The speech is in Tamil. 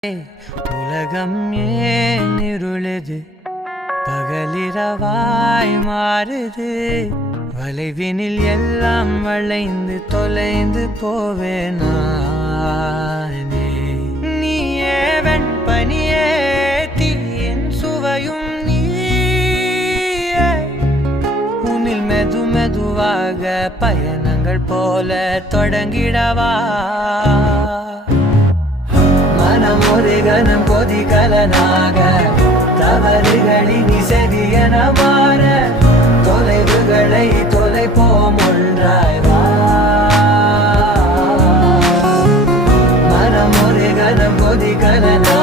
உலகம் ஏன் இருளுது, பகலிரவாய் மாறுது. வளைவினில் எல்லாம் வளைந்து தொலைந்து போவேனே. நீயே வெண்பனியே, தீயின் சுவையும் நீயே. உன்னில் மெது மெதுவாக பயணங்கள் போல தொடங்கிடவா. மனம் ஒரு கணம் கொதிகலனாக, தவறுகளின் இசையன மாற, தொலைவுகளை தொலைப்போம் ஒன்றாய் வா. மனம் ஒரு கணம் கொதிகலனாக,